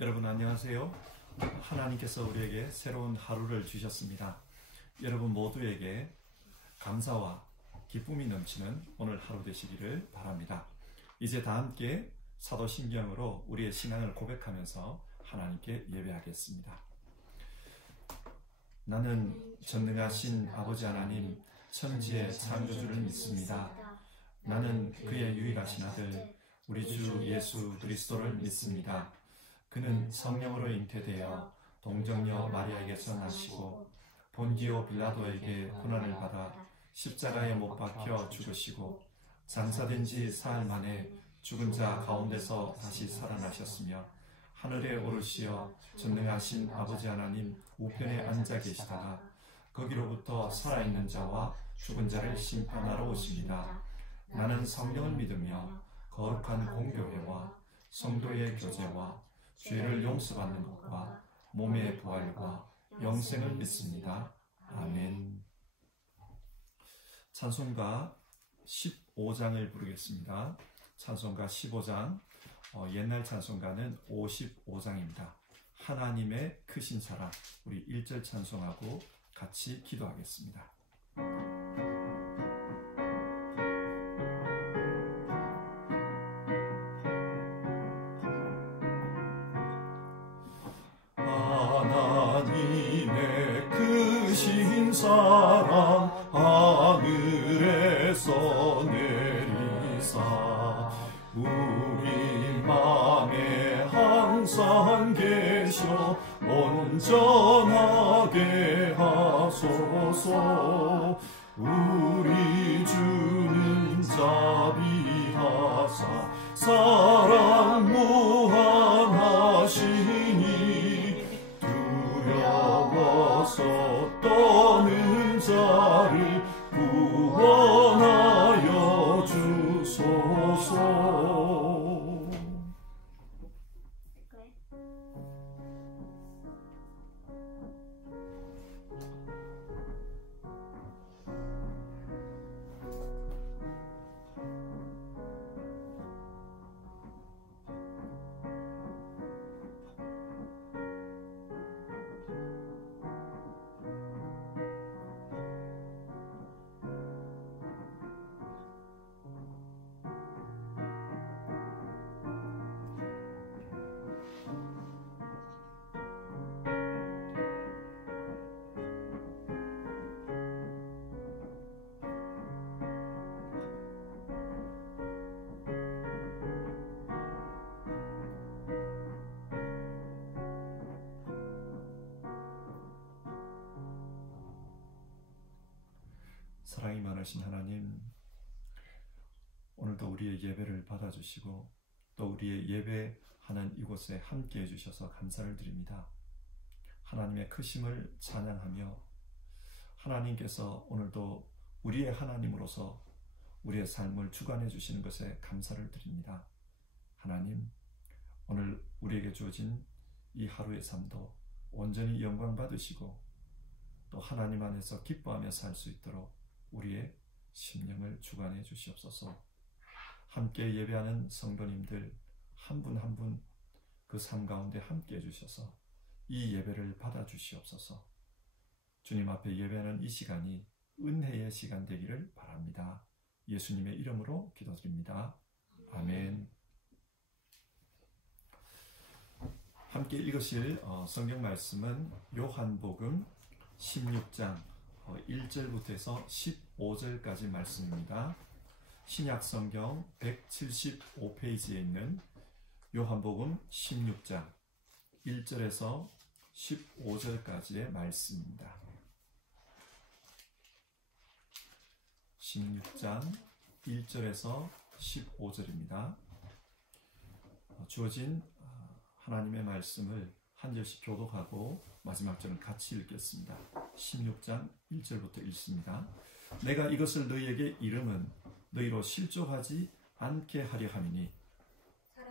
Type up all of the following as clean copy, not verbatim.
여러분 안녕하세요. 하나님께서 우리에게 새로운 하루를 주셨습니다. 여러분 모두에게 감사와 기쁨이 넘치는 오늘 하루 되시기를 바랍니다. 이제 다 함께 사도신경으로 우리의 신앙을 고백하면서 하나님께 예배하겠습니다. 나는 전능하신 아버지 하나님 천지의 창조주를 믿습니다. 나는 그의 유일하신 아들 우리 주 예수 그리스도를 믿습니다. 그는 성령으로 잉태되어 동정녀 마리아에게서 나시고 본디오 빌라도에게 고난을 받아 십자가에 못 박혀 죽으시고 장사된 지 사흘 만에 죽은 자 가운데서 다시 살아나셨으며 하늘에 오르시어 전능하신 아버지 하나님 우편에 앉아 계시다가 거기로부터 살아있는 자와 죽은 자를 심판하러 오십니다. 나는 성령을 믿으며 거룩한 공교회와 성도의 교제와 죄를 용서받는 것과 몸의 부활과 영생을 믿습니다. 아멘. 찬송가 15장을 부르겠습니다. 찬송가 15장, 옛날 찬송가는 55장입니다. 하나님의 크신 사랑, 우리 1절 찬송하고 같이 기도하겠습니다. 하나님의 크신 사랑 하늘에서 내리사 우리 맘에 항상 계셔 온전하게 하소서. 우리 주는 자비하사 사랑 무한하시니 두려워서 떠는 자를 구원하여 주소서. 사랑이 많으신 하나님, 오늘도 우리의 예배를 받아주시고 또 우리의 예배하는 이곳에 함께 해주셔서 감사를 드립니다. 하나님의 크심을 찬양하며 하나님께서 오늘도 우리의 하나님으로서 우리의 삶을 주관해 주시는 것에 감사를 드립니다. 하나님, 오늘 우리에게 주어진 이 하루의 삶도 온전히 영광 받으시고 또 하나님 안에서 기뻐하며 살 수 있도록 우리의 심령을 주관해 주시옵소서. 함께 예배하는 성도님들 한 분 한 분 그 삶 가운데 함께 해주셔서 이 예배를 받아 주시옵소서. 주님 앞에 예배하는 이 시간이 은혜의 시간 되기를 바랍니다. 예수님의 이름으로 기도드립니다. 아멘. 함께 읽으실 성경 말씀은 요한복음 16장 1절부터 해서 15절까지 말씀입니다. 신약성경 175페이지에 있는 요한복음 16장 1절에서 15절까지의 말씀입니다. 16장 1절에서 15절입니다. 주어진 하나님의 말씀을 한 절씩 교독하고 마지막 절은 같이 읽겠습니다. 16장 1절부터 읽습니다. 내가 이것을 너희에게 이름은 너희로 실족하지 않게 하려 함이니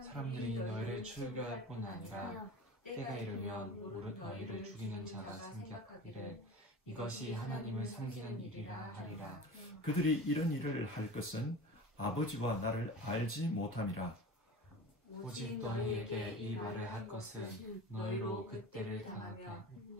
사람들이 너희를 출교할 뿐 아니라 때가 이르면 무릇 너희를 죽이는 자가 생겨나기를 이것이 하나님을 섬기는 일이라 하리라. 그들이 이런 일을 할 것은 아버지와 나를 알지 못함이라. 오직 너희에게 이 말을 할 것은 너희로 그때를 당하게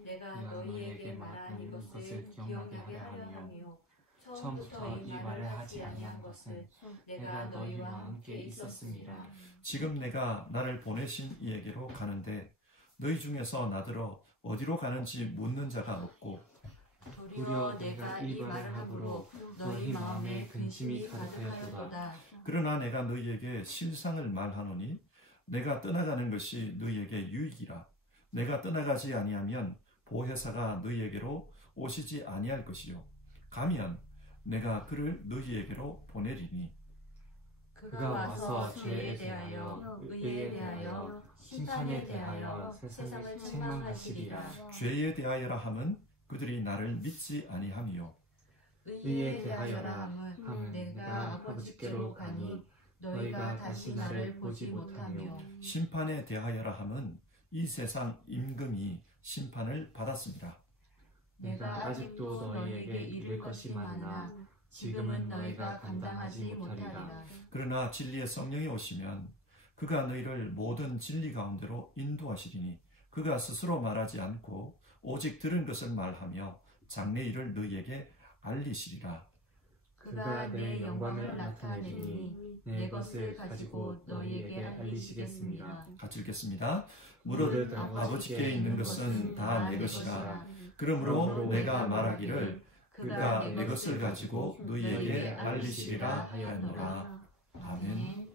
내가 너희에게 말한 이것을 기억나게 하려 함이요 처음부터 이 말을 하지 아니한 것은 내가 너희와 함께 있었습니다. 지금 내가 나를 보내신 이에게로 가는데 너희 중에서 나더러 어디로 가는지 묻는 자가 없고 도리어 내가 이 말을 함으로 너희 마음에 근심이 가득하였도다. 그러나 내가 너희에게 실상을 말하노니 내가 떠나가는 것이 너희에게 유익이라. 내가 떠나가지 아니하면 보혜사가 너희에게로 오시지 아니할 것이요 가면 내가 그를 너희에게로 보내리니 그가 와서 죄에 대하여 의에 대하여 심판에 대하여 세상을 책망하시리라. 죄에 대하여라 함은 그들이 나를 믿지 아니함이요 의에 대하여라 함은 내가 아버지께로 가니 너희가 다시 나를 보지 못하며 심판에 대하여라 함은 이 세상 임금이 심판을 받았습니다. 내가 아직도 너희에게 이를 것이 많으나 지금은 너희가 감당하지 못하리라. 그러나 진리의 성령이 오시면 그가 너희를 모든 진리 가운데로 인도하시리니 그가 스스로 말하지 않고 오직 들은 것을 말하며 장래 일을 너희에게 알리시리라. 그가 내 영광을 나타내리니 내 것을 가지고 너희에게 알리시겠습니다. 같이 읽겠습니다. 무릇 아버지께 있는 것은 다 내 것이라. 그러므로 내가 말하기를 그가 내 것을 가지고 너희에게 알리시리라 하였노라. 아멘.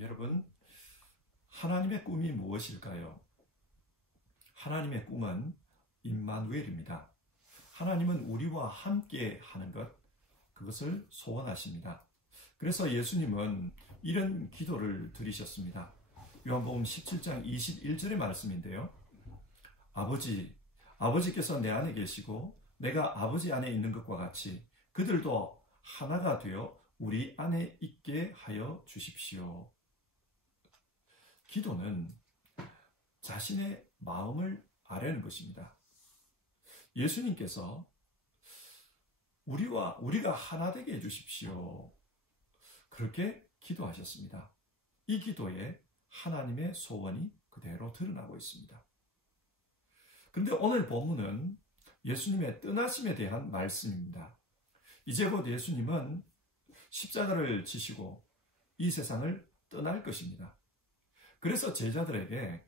여러분, 하나님의 꿈이 무엇일까요? 하나님의 꿈은 임마누엘입니다. 하나님은 우리와 함께 하는 것, 그것을 소원하십니다. 그래서 예수님은 이런 기도를 드리셨습니다. 요한복음 17장 21절의 말씀인데요. 아버지께서 내 안에 계시고 내가 아버지 안에 있는 것과 같이 그들도 하나가 되어 우리 안에 있게 하여 주십시오. 기도는 자신의 마음을 아뢰는 것입니다. 예수님께서 우리가 하나 되게 해주십시오. 그렇게 기도하셨습니다. 이 기도에 하나님의 소원이 그대로 드러나고 있습니다. 그런데 오늘 본문은 예수님의 떠나심에 대한 말씀입니다. 이제 곧 예수님은 십자가를 지시고 이 세상을 떠날 것입니다. 그래서 제자들에게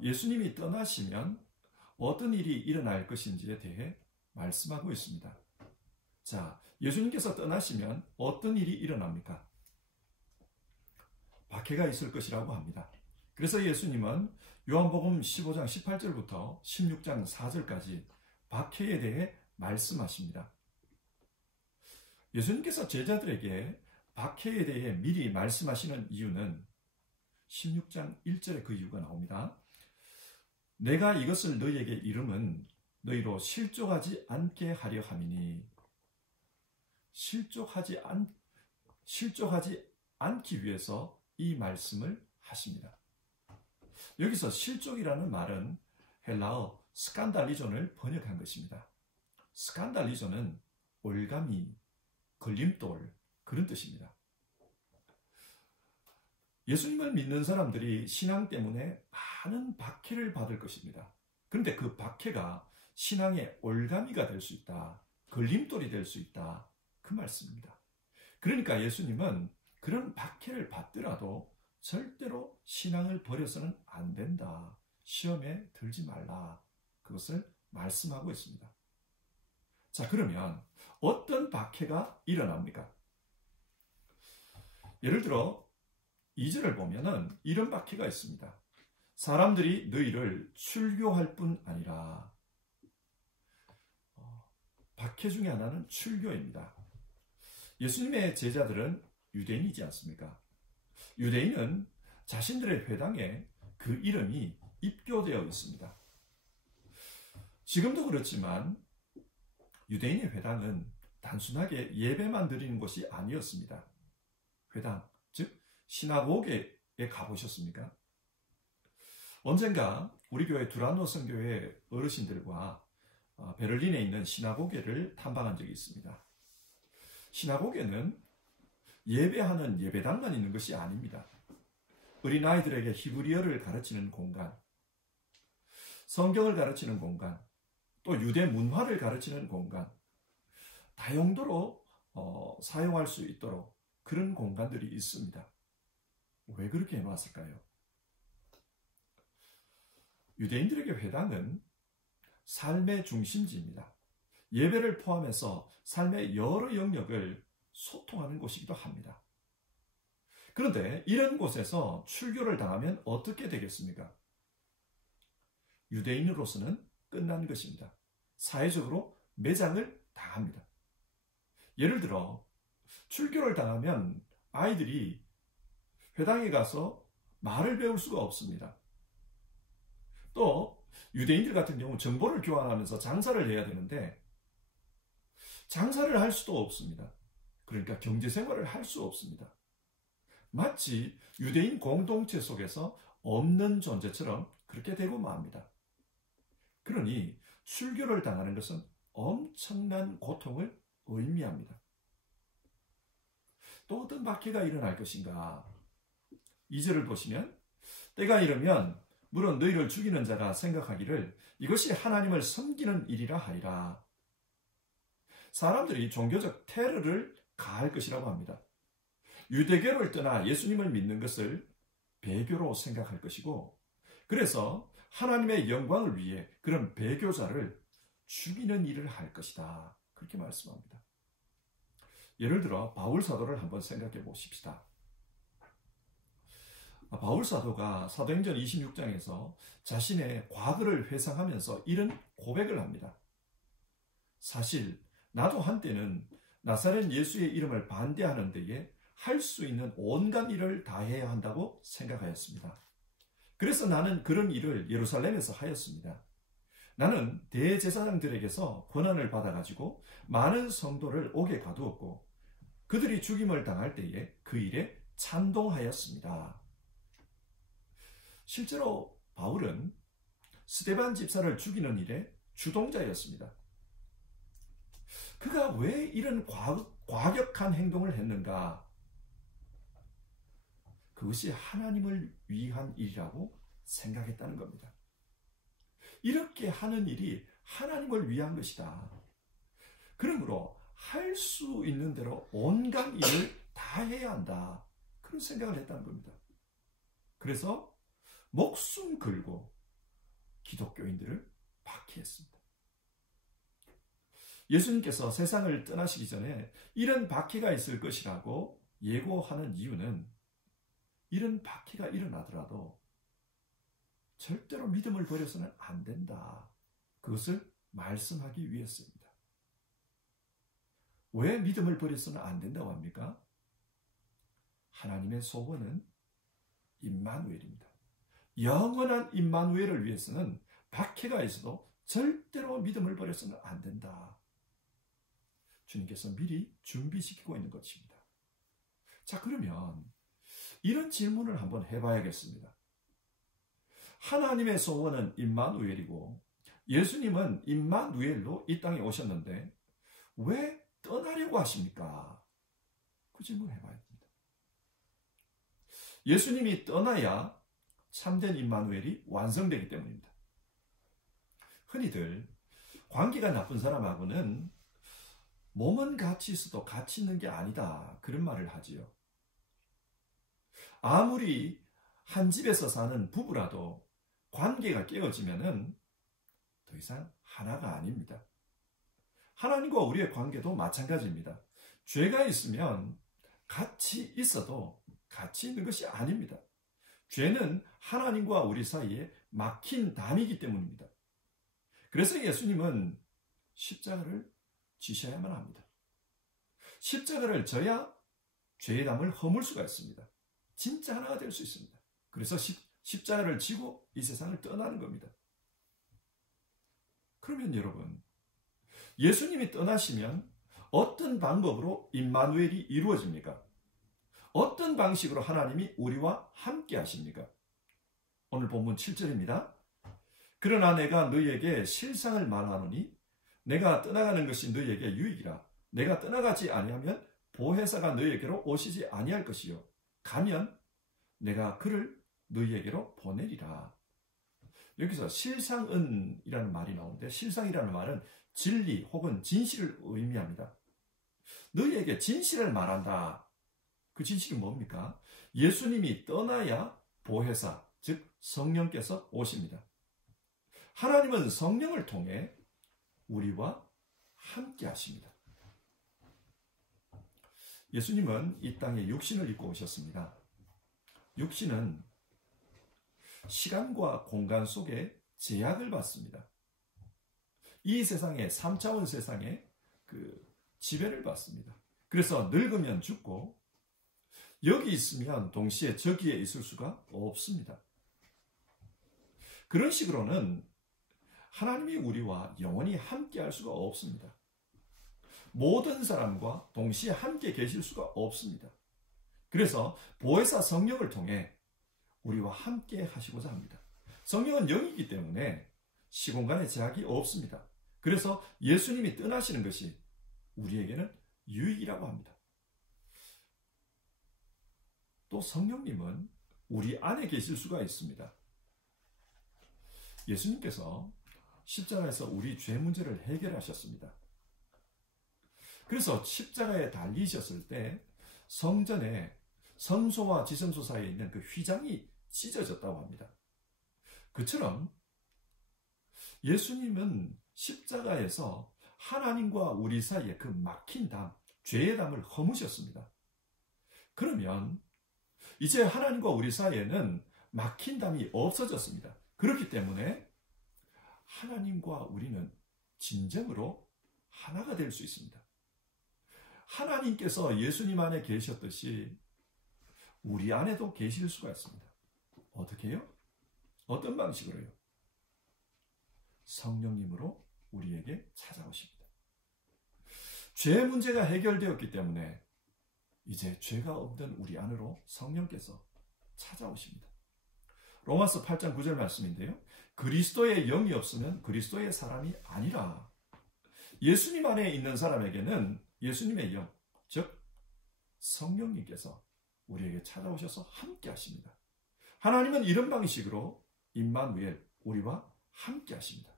예수님이 떠나시면 어떤 일이 일어날 것인지에 대해 말씀하고 있습니다. 자, 예수님께서 떠나시면 어떤 일이 일어납니까? 박해가 있을 것이라고 합니다. 그래서 예수님은 요한복음 15장 18절부터 16장 4절까지 박해에 대해 말씀하십니다. 예수님께서 제자들에게 박해에 대해 미리 말씀하시는 이유는 16장 1절에 그 이유가 나옵니다. 내가 이것을 너희에게 이름은 너희로 실족하지 않게 하려 함이니 실족하지 않기 위해서 이 말씀을 하십니다. 여기서 실족이라는 말은 헬라어 스칸달리존을 번역한 것입니다. 스칸달리존은 올가미, 걸림돌 그런 뜻입니다. 예수님을 믿는 사람들이 신앙 때문에 많은 박해를 받을 것입니다. 그런데 그 박해가 신앙의 올가미가 될 수 있다. 걸림돌이 될 수 있다. 그 말씀입니다. 그러니까 예수님은 그런 박해를 받더라도 절대로 신앙을 버려서는 안 된다. 시험에 들지 말라. 그것을 말씀하고 있습니다. 자, 그러면 어떤 박해가 일어납니까? 예를 들어 2절을 보면은 이런 박해가 있습니다. 사람들이 너희를 출교할 뿐 아니라 박해 중에 하나는 출교입니다. 예수님의 제자들은 유대인이지 않습니까? 유대인은 자신들의 회당에 그 이름이 입교되어 있습니다. 지금도 그렇지만 유대인의 회당은 단순하게 예배만 드리는 곳이 아니었습니다. 회당, 즉 시나고게에 가보셨습니까? 언젠가 우리 교회 두란노 선교회 어르신들과 베를린에 있는 시나고게를 탐방한 적이 있습니다. 시나고게는 예배하는 예배당만 있는 것이 아닙니다. 어린아이들에게 히브리어를 가르치는 공간, 성경을 가르치는 공간, 또 유대 문화를 가르치는 공간, 다용도로 사용할 수 있도록 그런 공간들이 있습니다. 왜 그렇게 해놨을까요? 유대인들에게 회당은 삶의 중심지입니다. 예배를 포함해서 삶의 여러 영역을 소통하는 곳이기도 합니다. 그런데 이런 곳에서 출교를 당하면 어떻게 되겠습니까? 유대인으로서는 끝난 것입니다. 사회적으로 매장을 당합니다. 예를 들어 출교를 당하면 아이들이 회당에 가서 말을 배울 수가 없습니다. 또 유대인들 같은 경우 정보를 교환하면서 장사를 해야 되는데 장사를 할 수도 없습니다. 그러니까 경제생활을 할 수 없습니다. 마치 유대인 공동체 속에서 없는 존재처럼 그렇게 되고 맙니다. 그러니 출교를 당하는 것은 엄청난 고통을 의미합니다. 또 어떤 박해가 일어날 것인가? 2절을 보시면 때가 이르면 물론 너희를 죽이는 자가 생각하기를 이것이 하나님을 섬기는 일이라 하리라. 사람들이 종교적 테러를 가할 것이라고 합니다. 유대교를 떠나 예수님을 믿는 것을 배교로 생각할 것이고, 그래서 하나님의 영광을 위해 그런 배교자를 죽이는 일을 할 것이다. 그렇게 말씀합니다. 예를 들어 바울 사도를 한번 생각해 보십시다. 바울 사도가 사도행전 26장에서 자신의 과거를 회상하면서 이런 고백을 합니다. 사실 나도 한때는 나사렛 예수의 이름을 반대하는 데에 할 수 있는 온갖 일을 다 해야 한다고 생각하였습니다. 그래서 나는 그런 일을 예루살렘에서 하였습니다. 나는 대제사장들에게서 권한을 받아가지고 많은 성도를 옥에 가두었고 그들이 죽임을 당할 때에 그 일에 찬동하였습니다. 실제로 바울은 스데반 집사를 죽이는 일에 주동자였습니다. 그가 왜 이런 과격한 행동을 했는가? 그것이 하나님을 위한 일이라고 생각했다는 겁니다. 이렇게 하는 일이 하나님을 위한 것이다. 그러므로 할 수 있는 대로 온갖 일을 다 해야 한다. 그런 생각을 했다는 겁니다. 그래서 목숨 걸고 기독교인들을 박해했습니다. 예수님께서 세상을 떠나시기 전에 이런 박해가 있을 것이라고 예고하는 이유는 이런 박해가 일어나더라도 절대로 믿음을 버려서는 안 된다. 그것을 말씀하기 위해서입니다. 왜 믿음을 버려서는 안 된다고 합니까? 하나님의 소원은 임마누엘입니다. 영원한 임마누엘을 위해서는 박해가 있어도 절대로 믿음을 버려서는 안 된다. 주님께서 미리 준비시키고 있는 것입니다. 자, 그러면 이런 질문을 한번 해봐야겠습니다. 하나님의 소원은 임마누엘이고 예수님은 임마누엘로 이 땅에 오셨는데 왜 떠나려고 하십니까? 그 질문을 해봐야 됩니다. 예수님이 떠나야 참된 임마누엘이 완성되기 때문입니다. 흔히들 관계가 나쁜 사람하고는 몸은 같이 있어도 같이 있는 게 아니다. 그런 말을 하지요. 아무리 한 집에서 사는 부부라도 관계가 깨어지면은 더 이상 하나가 아닙니다. 하나님과 우리의 관계도 마찬가지입니다. 죄가 있으면 같이 있어도 같이 있는 것이 아닙니다. 죄는 하나님과 우리 사이에 막힌 담이기 때문입니다. 그래서 예수님은 십자가를 지셔야만 합니다. 십자가를 져야 죄의 담을 허물 수가 있습니다. 진짜 하나가 될 수 있습니다. 그래서 십자가를 지고 이 세상을 떠나는 겁니다. 그러면 여러분, 예수님이 떠나시면 어떤 방법으로 임마누엘이 이루어집니까? 어떤 방식으로 하나님이 우리와 함께 하십니까? 오늘 본문 7절입니다. 그러나 내가 너희에게 실상을 말하노니 내가 떠나가는 것이 너희에게 유익이라. 내가 떠나가지 아니하면 보혜사가 너희에게로 오시지 아니할 것이요 가면 내가 그를 너희에게로 보내리라. 여기서 실상은이라는 말이 나오는데 실상이라는 말은 진리 혹은 진실을 의미합니다. 너희에게 진실을 말한다. 그 진실이 뭡니까? 예수님이 떠나야 보혜사, 즉 성령께서 오십니다. 하나님은 성령을 통해 우리와 함께 하십니다. 예수님은 이 땅에 육신을 입고 오셨습니다. 육신은 시간과 공간 속에 제약을 받습니다. 이 세상의 3차원 세상에 지배를 받습니다. 그래서 늙으면 죽고 여기 있으면 동시에 저기에 있을 수가 없습니다. 그런 식으로는 하나님이 우리와 영원히 함께 할 수가 없습니다. 모든 사람과 동시에 함께 계실 수가 없습니다. 그래서 보혜사 성령을 통해 우리와 함께 하시고자 합니다. 성령은 영이기 때문에 시공간에 제약이 없습니다. 그래서 예수님이 떠나시는 것이 우리에게는 유익이라고 합니다. 또 성령님은 우리 안에 계실 수가 있습니다. 예수님께서 십자가에서 우리 죄 문제를 해결하셨습니다. 그래서 십자가에 달리셨을 때 성전에 성소와 지성소 사이에 있는 그 휘장이 찢어졌다고 합니다. 그처럼 예수님은 십자가에서 하나님과 우리 사이에 그 막힌 담, 죄의 담을 허무셨습니다. 그러면 이제 하나님과 우리 사이에는 막힌 담이 없어졌습니다. 그렇기 때문에 하나님과 우리는 진정으로 하나가 될 수 있습니다. 하나님께서 예수님 안에 계셨듯이 우리 안에도 계실 수가 있습니다. 어떻게 해요? 어떤 방식으로요? 성령님으로 우리에게 찾아오십니다. 죄 문제가 해결되었기 때문에 이제 죄가 없는 우리 안으로 성령께서 찾아오십니다. 로마서 8장 9절 말씀인데요. 그리스도의 영이 없으면 그리스도의 사람이 아니라. 예수님 안에 있는 사람에게는 예수님의 영, 즉 성령님께서 우리에게 찾아오셔서 함께 하십니다. 하나님은 이런 방식으로 임마누엘, 우리와 함께 하십니다.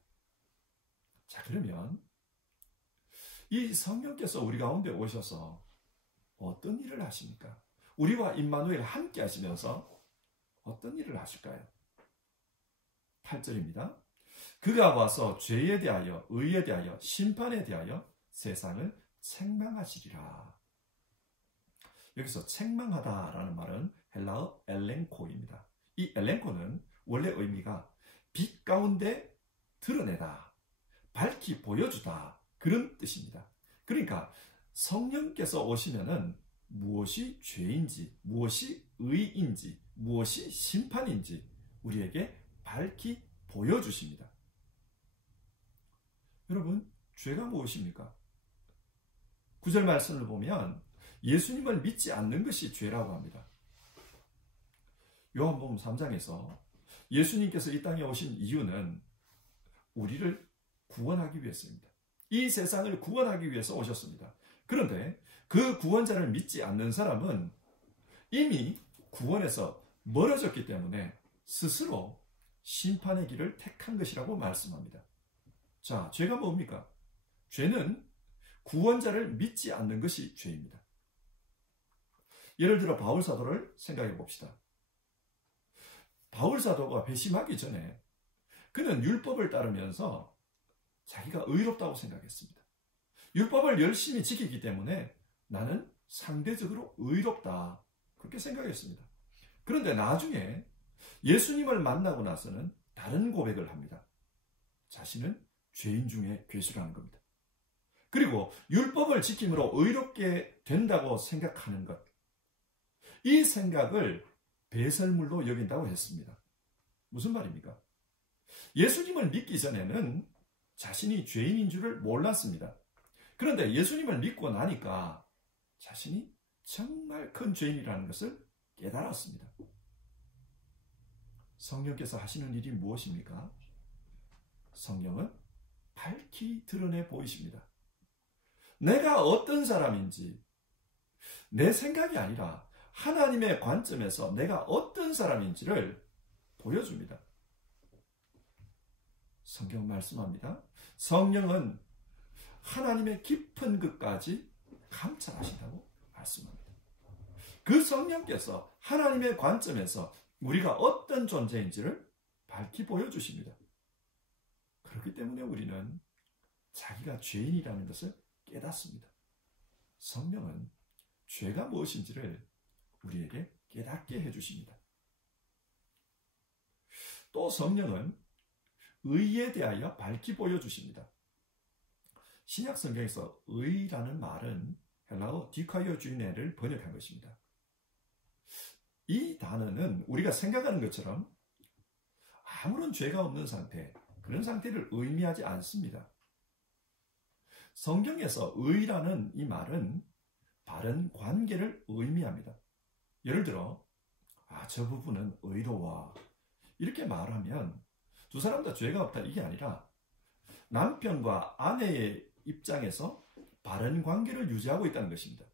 자, 그러면 이 성령께서 우리 가운데 오셔서 어떤 일을 하십니까? 우리와 임마누엘 함께 하시면서 어떤 일을 하실까요? 8절입니다. 그가 와서 죄에 대하여, 의에 대하여, 심판에 대하여 세상을 책망하시리라. 여기서 책망하다라는 말은 헬라어 엘렌코입니다. 이 엘렌코는 원래 의미가 빛 가운데 드러내다, 밝히 보여주다, 그런 뜻입니다. 그러니까 성령께서 오시면은 무엇이 죄인지, 무엇이 의인지, 무엇이 심판인지 우리에게 밝히 보여주십니다. 여러분, 죄가 무엇입니까? 9절 말씀을 보면 예수님을 믿지 않는 것이 죄라고 합니다. 요한복음 3장에서 예수님께서 이 땅에 오신 이유는 우리를 구원하기 위해서입니다. 이 세상을 구원하기 위해서 오셨습니다. 그런데 그 구원자를 믿지 않는 사람은 이미 구원에서 멀어졌기 때문에 스스로 심판의 길을 택한 것이라고 말씀합니다. 자, 죄가 뭡니까? 죄는 구원자를 믿지 않는 것이 죄입니다. 예를 들어 바울 사도를 생각해 봅시다. 바울 사도가 회심하기 전에 그는 율법을 따르면서 자기가 의롭다고 생각했습니다. 율법을 열심히 지키기 때문에 나는 상대적으로 의롭다, 그렇게 생각했습니다. 그런데 나중에 예수님을 만나고 나서는 다른 고백을 합니다. 자신은 죄인 중에 괴수라는 겁니다. 그리고 율법을 지킴으로 의롭게 된다고 생각하는 것, 이 생각을 배설물로 여긴다고 했습니다. 무슨 말입니까? 예수님을 믿기 전에는 자신이 죄인인 줄을 몰랐습니다. 그런데 예수님을 믿고 나니까 자신이 정말 큰 죄인이라는 것을 깨달았습니다. 성령께서 하시는 일이 무엇입니까? 성령은 밝히 드러내 보이십니다. 내가 어떤 사람인지 내 생각이 아니라 하나님의 관점에서 내가 어떤 사람인지를 보여줍니다. 성경 말씀합니다. 성령은 하나님의 깊은 것까지 감찰하신다고 말씀합니다. 그 성령께서 하나님의 관점에서 우리가 어떤 존재인지를 밝히 보여주십니다. 그렇기 때문에 우리는 자기가 죄인이라는 것을 깨닫습니다. 성령은 죄가 무엇인지를 우리에게 깨닫게 해주십니다. 또 성령은 의에 대하여 밝히 보여주십니다. 신약 성경에서 의라는 말은 헬라어 디카이오주네를 번역한 것입니다. 이 단어는 우리가 생각하는 것처럼 아무런 죄가 없는 상태, 그런 상태를 의미하지 않습니다. 성경에서 의라는 이 말은 바른 관계를 의미합니다. 예를 들어 저 부분은 의로워 이렇게 말하면 두 사람 다 죄가 없다 이게 아니라 남편과 아내의 입장에서 바른 관계를 유지하고 있다는 것입니다.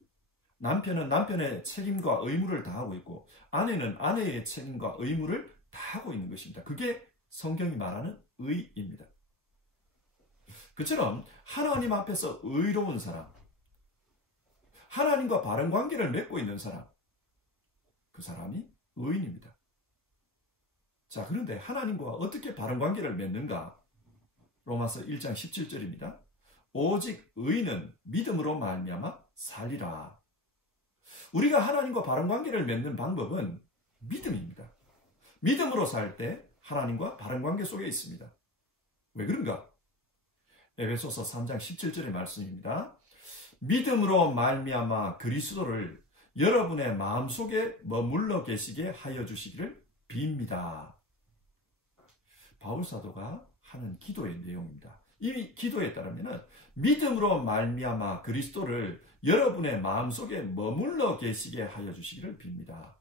남편은 남편의 책임과 의무를 다하고 있고 아내는 아내의 책임과 의무를 다하고 있는 것입니다. 그게 성경이 말하는 의입니다. 그처럼 하나님 앞에서 의로운 사람, 하나님과 바른 관계를 맺고 있는 사람, 그 사람이 의인입니다. 자, 그런데 하나님과 어떻게 바른 관계를 맺는가? 로마서 1장 17절입니다. 오직 의인은 믿음으로 말미암아 살리라. 우리가 하나님과 바른 관계를 맺는 방법은 믿음입니다. 믿음으로 살 때 하나님과 바른 관계 속에 있습니다. 왜 그런가? 에베소서 3장 17절의 말씀입니다. 믿음으로 말미암아 그리스도를 여러분의 마음속에 머물러 계시게 하여 주시기를 빕니다. 바울 사도가 하는 기도의 내용입니다. 이 기도에 따르면 믿음으로 말미암아 그리스도를 여러분의 마음속에 머물러 계시게 하여 주시기를 빕니다.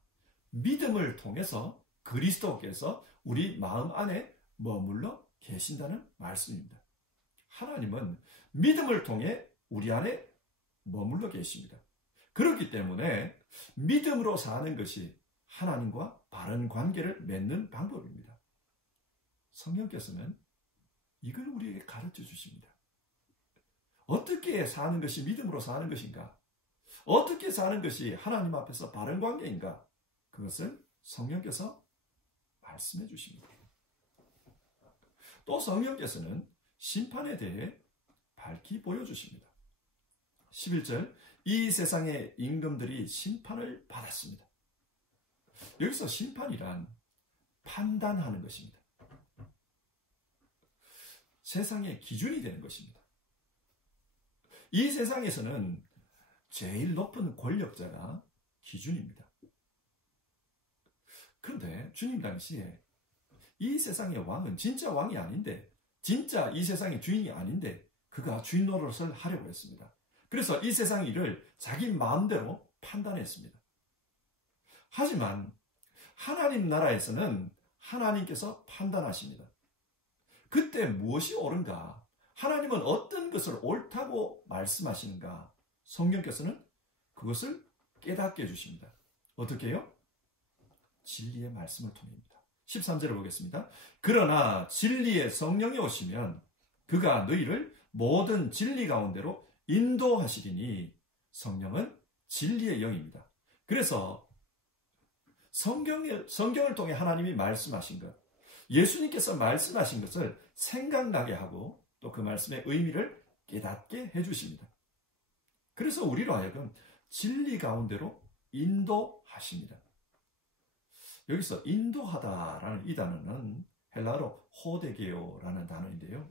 믿음을 통해서 그리스도께서 우리 마음 안에 머물러 계신다는 말씀입니다. 하나님은 믿음을 통해 우리 안에 머물러 계십니다. 그렇기 때문에 믿음으로 사는 것이 하나님과 바른 관계를 맺는 방법입니다. 성령께서는 이걸 우리에게 가르쳐 주십니다. 어떻게 사는 것이 믿음으로 사는 것인가? 어떻게 사는 것이 하나님 앞에서 바른 관계인가? 그것을 성령께서 말씀해 주십니다. 또 성령께서는 심판에 대해 밝히 보여주십니다. 11절, 이 세상의 임금들이 심판을 받았습니다. 여기서 심판이란 판단하는 것입니다. 세상의 기준이 되는 것입니다. 이 세상에서는 제일 높은 권력자가 기준입니다. 그런데 주님 당시에 이 세상의 왕은 진짜 왕이 아닌데, 진짜 이 세상의 주인이 아닌데 그가 주인 노릇을 하려고 했습니다. 그래서 이 세상 일을 자기 마음대로 판단했습니다. 하지만 하나님 나라에서는 하나님께서 판단하십니다. 그때 무엇이 옳은가? 하나님은 어떤 것을 옳다고 말씀하시는가? 성령께서는 그것을 깨닫게 해주십니다. 어떻게 해요? 진리의 말씀을 통해입니다. 13절을 보겠습니다. 그러나 진리의 성령이 오시면 그가 너희를 모든 진리 가운데로 인도하시리니 성령은 진리의 영입니다. 그래서 성경을 통해 하나님이 말씀하신 것, 예수님께서 말씀하신 것을 생각나게 하고 또 그 말씀의 의미를 깨닫게 해주십니다. 그래서 우리로 하여금 진리 가운데로 인도하십니다. 여기서 인도하다라는 이 단어는 헬라어로 호데게오라는 단어인데요.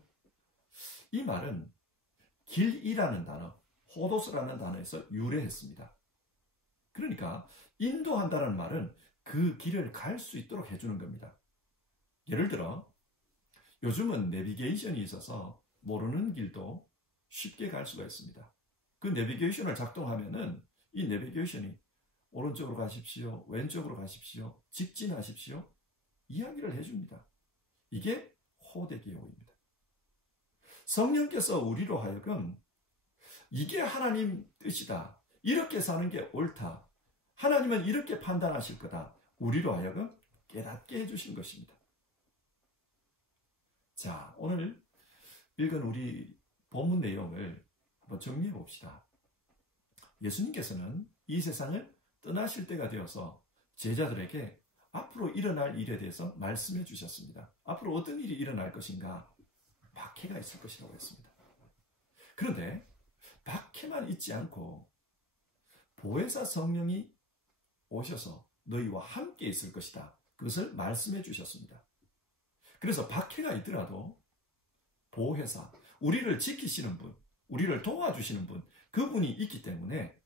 이 말은 길이라는 단어, 호도스라는 단어에서 유래했습니다. 그러니까 인도한다는 말은 그 길을 갈 수 있도록 해주는 겁니다. 예를 들어 요즘은 내비게이션이 있어서 모르는 길도 쉽게 갈 수가 있습니다. 그 내비게이션을 작동하면은 이 내비게이션이 오른쪽으로 가십시오, 왼쪽으로 가십시오, 직진하십시오 이야기를 해줍니다. 이게 호데게오입니다. 성령께서 우리로 하여금 이게 하나님 뜻이다. 이렇게 사는 게 옳다. 하나님은 이렇게 판단하실 거다. 우리로 하여금 깨닫게 해주신 것입니다. 자, 오늘 읽은 우리 본문 내용을 한번 정리해 봅시다. 예수님께서는 이 세상을 떠나실 때가 되어서 제자들에게 앞으로 일어날 일에 대해서 말씀해 주셨습니다. 앞으로 어떤 일이 일어날 것인가? 박해가 있을 것이라고 했습니다. 그런데 박해만 있지 않고 보혜사 성령이 오셔서 너희와 함께 있을 것이다. 그것을 말씀해 주셨습니다. 그래서 박해가 있더라도 보혜사, 우리를 지키시는 분, 우리를 도와주시는 분, 그분이 있기 때문에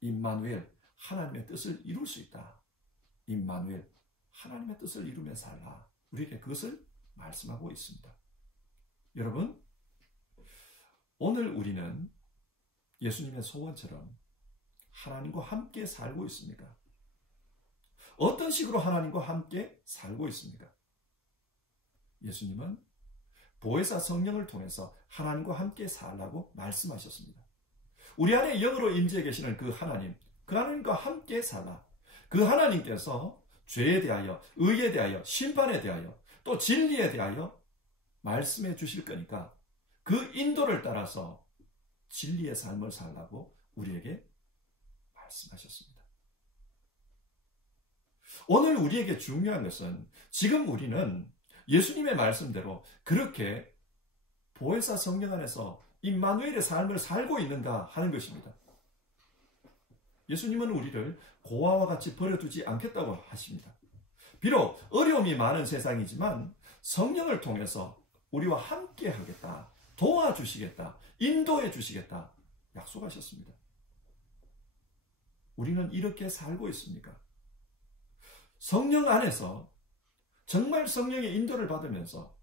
임마누엘, 하나님의 뜻을 이룰 수 있다. 임마누엘, 하나님의 뜻을 이루며 살라. 우리에게 그것을 말씀하고 있습니다. 여러분, 오늘 우리는 예수님의 소원처럼 하나님과 함께 살고 있습니까? 어떤 식으로 하나님과 함께 살고 있습니까? 예수님은 보혜사 성령을 통해서 하나님과 함께 살라고 말씀하셨습니다. 우리 안에 영으로 임재해 계시는 그 하나님과 함께 살라. 그 하나님께서 죄에 대하여, 의에 대하여, 심판에 대하여, 또 진리에 대하여 말씀해 주실 거니까 그 인도를 따라서 진리의 삶을 살라고 우리에게 말씀하셨습니다. 오늘 우리에게 중요한 것은 지금 우리는 예수님의 말씀대로 그렇게 보혜사 성령 안에서 임마누엘의 삶을 살고 있는가 하는 것입니다. 예수님은 우리를 고아와 같이 버려두지 않겠다고 하십니다. 비록 어려움이 많은 세상이지만 성령을 통해서 우리와 함께 하겠다, 도와주시겠다, 인도해 주시겠다 약속하셨습니다. 우리는 이렇게 살고 있습니까? 성령 안에서 정말 성령의 인도를 받으면서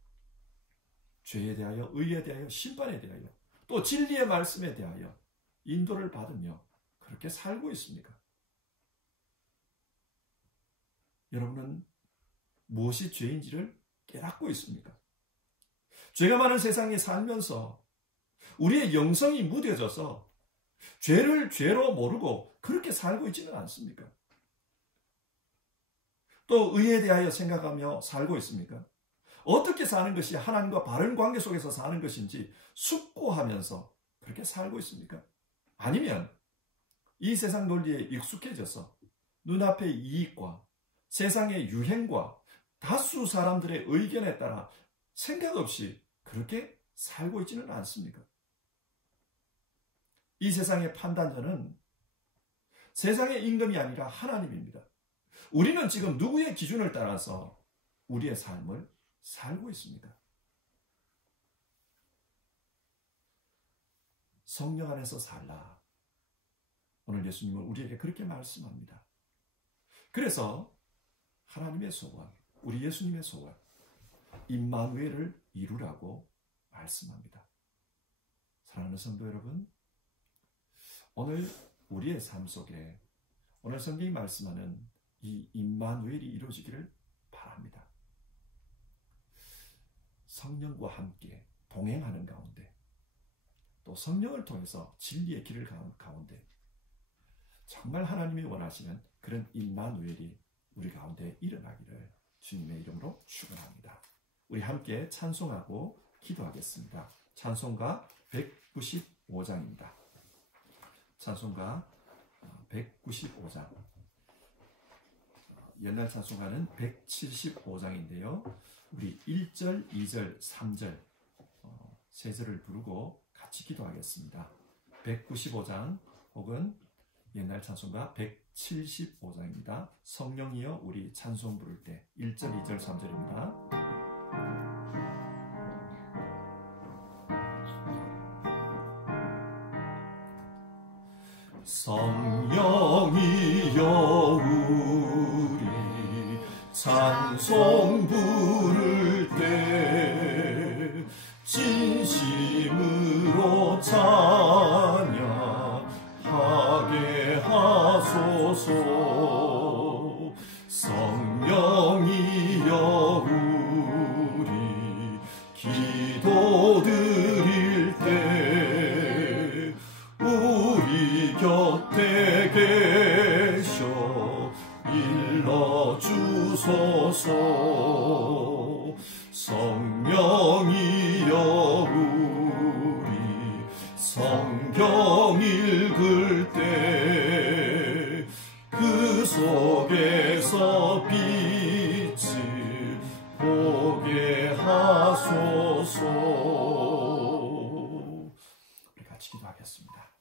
죄에 대하여, 의에 대하여, 심판에 대하여, 또 진리의 말씀에 대하여 인도를 받으며 그렇게 살고 있습니까? 여러분은 무엇이 죄인지를 깨닫고 있습니까? 죄가 많은 세상에 살면서 우리의 영성이 무뎌져서 죄를 죄로 모르고 그렇게 살고 있지는 않습니까? 또 의에 대하여 생각하며 살고 있습니까? 어떻게 사는 것이 하나님과 바른 관계 속에서 사는 것인지 숙고하면서 그렇게 살고 있습니까? 아니면 이 세상 논리에 익숙해져서 눈앞의 이익과 세상의 유행과 다수 사람들의 의견에 따라 생각 없이 그렇게 살고 있지는 않습니까? 이 세상의 판단자는 세상의 임금이 아니라 하나님입니다. 우리는 지금 누구의 기준을 따라서 우리의 삶을 살고 있습니까? 성령 안에서 살라. 오늘 예수님은 우리에게 그렇게 말씀합니다. 그래서 하나님의 소원, 우리 예수님의 소원, 임마누엘을 이루라고 말씀합니다. 사랑하는 성도 여러분, 오늘 우리의 삶 속에 오늘 성경이 말씀하는 이 임마누엘이 이루어지기를 바랍니다. 성령과 함께 동행하는 가운데, 또 성령을 통해서 진리의 길을 가는 가운데 정말 하나님이 원하시는 그런 임마누엘이 우리 가운데 일어나기를 주님의 이름으로 축원합니다. 우리 함께 찬송하고 기도하겠습니다. 찬송가 195장입니다. 찬송가 195장. 옛날 찬송가는 175장인데요. 우리 1절, 2절, 3절 세 절을 부르고 같이 기도하겠습니다. 195장 혹은 옛날 찬송가 175장입니다. 성령이여 우리 찬송 부를 때 1절, 2절, 3절입니다. 성령이여 우리 찬송 부를 때 진심으로 찬양하게 하소서. 성령이여 우리 기도 드릴 때 일러주소서. 성령이여 우리 성경 읽을 때 그 속에서 빛을 보게 하소서. 우리 같이 기도하겠습니다.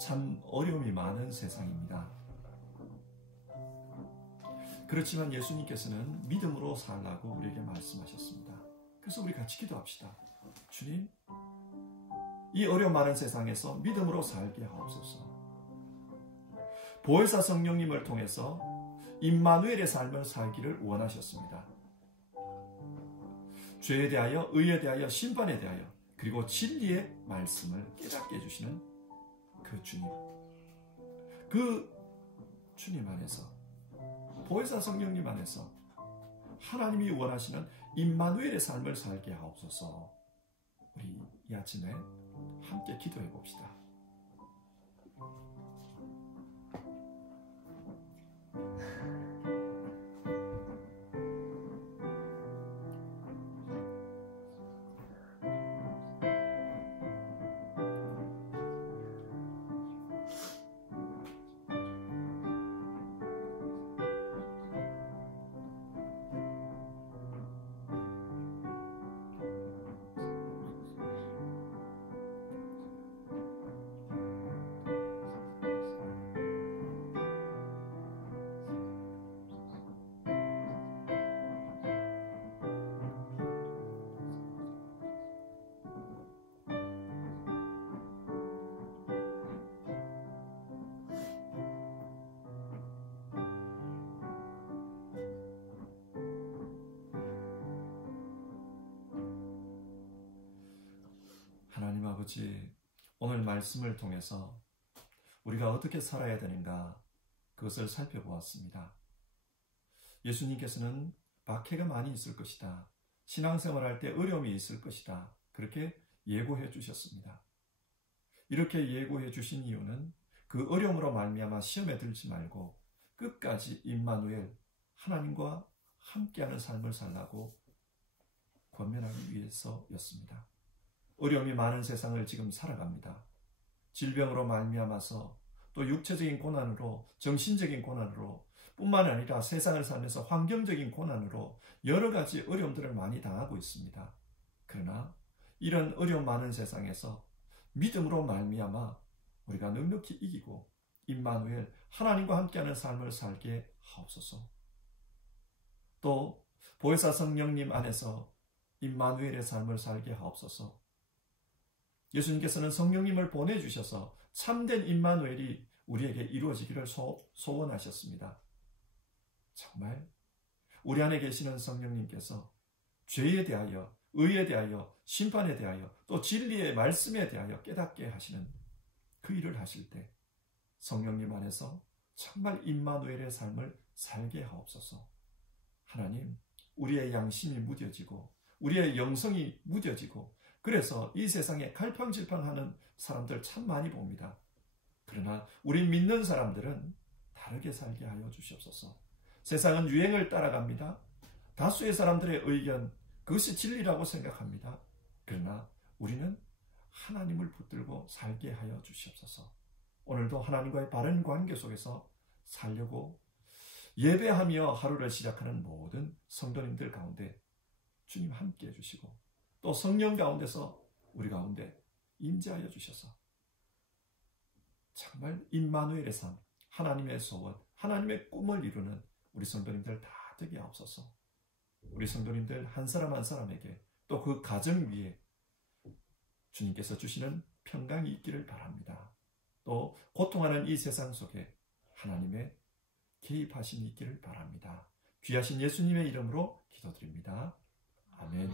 참 어려움이 많은 세상입니다. 그렇지만 예수님께서는 믿음으로 살라고 우리에게 말씀하셨습니다. 그래서 우리 같이 기도합시다. 주님, 이 어려움 많은 세상에서 믿음으로 살게 하옵소서. 보혜사 성령님을 통해서 임마누엘의 삶을 살기를 원하셨습니다. 죄에 대하여, 의에 대하여, 심판에 대하여, 그리고 진리의 말씀을 깨닫게 해주시는 그 주님, 그 주님 안에서, 보혜사 성령님 안에서 하나님이 원하시는 임마누엘의 삶을 살게 하옵소서. 우리 이 아침에 함께 기도해 봅시다. 하나님 아버지, 오늘 말씀을 통해서 우리가 어떻게 살아야 되는가, 그것을 살펴보았습니다. 예수님께서는 박해가 많이 있을 것이다, 신앙생활할 때 어려움이 있을 것이다, 그렇게 예고해 주셨습니다. 이렇게 예고해 주신 이유는 그 어려움으로 말미암아 시험에 들지 말고 끝까지 임마누엘, 하나님과 함께하는 삶을 살라고 권면하기 위해서였습니다. 어려움이 많은 세상을 지금 살아갑니다. 질병으로 말미암아서, 또 육체적인 고난으로, 정신적인 고난으로 뿐만 아니라 세상을 살면서 환경적인 고난으로 여러 가지 어려움들을 많이 당하고 있습니다. 그러나 이런 어려움 많은 세상에서 믿음으로 말미암아 우리가 넉넉히 이기고 임마누엘, 하나님과 함께하는 삶을 살게 하옵소서. 또 보혜사 성령님 안에서 임마누엘의 삶을 살게 하옵소서. 예수님께서는 성령님을 보내주셔서 참된 임마누엘이 우리에게 이루어지기를 소원하셨습니다. 정말 우리 안에 계시는 성령님께서 죄에 대하여, 의에 대하여, 심판에 대하여, 또 진리의 말씀에 대하여 깨닫게 하시는 그 일을 하실 때 성령님 안에서 정말 임마누엘의 삶을 살게 하옵소서. 하나님, 우리의 양심이 무뎌지고 우리의 영성이 무뎌지고, 그래서 이 세상에 갈팡질팡하는 사람들 참 많이 봅니다. 그러나 우리 믿는 사람들은 다르게 살게 하여 주시옵소서. 세상은 유행을 따라갑니다. 다수의 사람들의 의견, 그것이 진리라고 생각합니다. 그러나 우리는 하나님을 붙들고 살게 하여 주시옵소서. 오늘도 하나님과의 바른 관계 속에서 살려고 예배하며 하루를 시작하는 모든 성도님들 가운데 주님 함께 해주시고, 또 성령 가운데서 우리 가운데 임재하여 주셔서 정말 임마누엘의 삶, 하나님의 소원, 하나님의 꿈을 이루는 우리 성도님들 다 되게 하옵소서. 우리 성도님들 한 사람 한 사람에게, 또 그 가정 위에 주님께서 주시는 평강이 있기를 바랍니다. 또 고통하는 이 세상 속에 하나님의 개입하심이 있기를 바랍니다. 귀하신 예수님의 이름으로 기도드립니다. 아멘.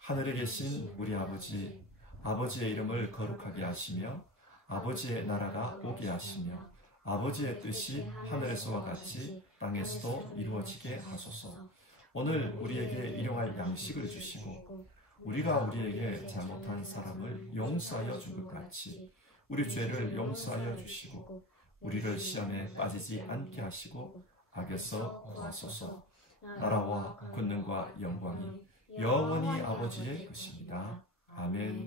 하늘에 계신 우리 아버지, 아버지의 이름을 거룩하게 하시며 아버지의 나라가 오게 하시며 아버지의 뜻이 하늘에서와 같이 땅에서도 이루어지게 하소서. 오늘 우리에게 일용할 양식을 주시고 우리가 우리에게 잘못한 사람을 용서하여 준 것 같이 우리 죄를 용서하여 주시고 우리를 시험에 빠지지 않게 하시고 악에서 구하소서. 나라와 권능과 영광이 영원히 아버지의 것입니다. 아멘.